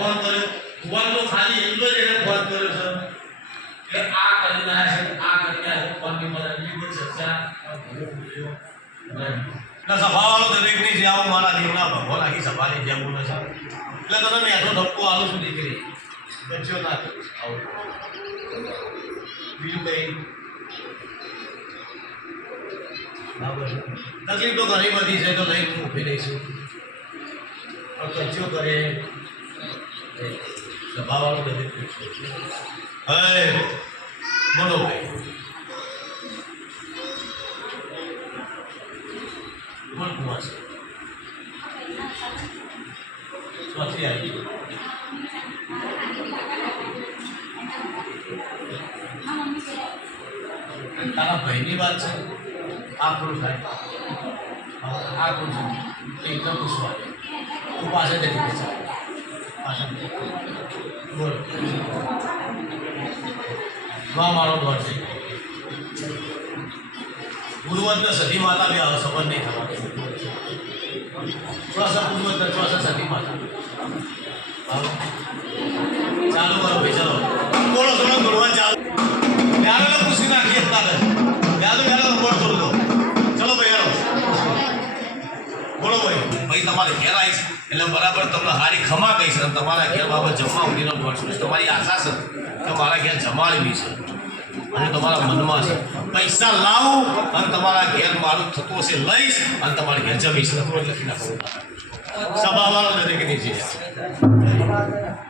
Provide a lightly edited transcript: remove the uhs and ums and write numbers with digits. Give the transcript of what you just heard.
phone કર્યો phone તો ખાલી એટલો જ એને ફોન કર્યો છે કે આ કરીને આવ્યા છે આ કરીને આવ્યા ફોનની મદદ લીધી ચર્ચા ના સભાવાળો દરેકની જે આવું મારા દેવના ભગવાન આખી સભાની જેમ બોલે છે એટલે તમે મેઠો ધક્કો આલો શું દીકરી બચ્યો ના આવો બીજું કઈ તકલીફ તો ઘણી બધી છે તો લઈને હું ઊભી રહીશું પણ કચ્યો કરે સભાવાળો દરેક હે બોલો ભાઈ કોણ કુમાર છે સ્વાથી આવી તારા ભાઈની વાત છે આ પૂરું થાય આ કોણ છે એકદમ પૂછવા તું પાસે નથી બેસા બોલ મારો ઘર છે પૂર્વજ સતી માતા બી આવો સંબંધ નહીં થવાનો ચોસા પૂર્વજ ચોસા સતી માતા ચાલુ કરો ભાઈ ચલો બોલો થોડો બોલવા ચાલુ યાર પૂછી નાખીએ અત્યારે યાદ બોલો થોડું દો ચલો ભાઈ યાર બોલો ભાઈ ભાઈ તમારે ઘેર આવી છે એટલે બરાબર તમને હારી ખમા કહી છે તમારા ઘેર બાબત જમવા ઉડીનો પહોંચવું છે તમારી આશા છે કે મારા ઘેર જમાડવી છે અને તમારા મનમાં છે પૈસા લાવું અને તમારા ઘેર મારું થતું હશે લઈશ અને તમારા ઘેર જમીશ એટલે લખી નાખો સભાવાળો દરેકની છે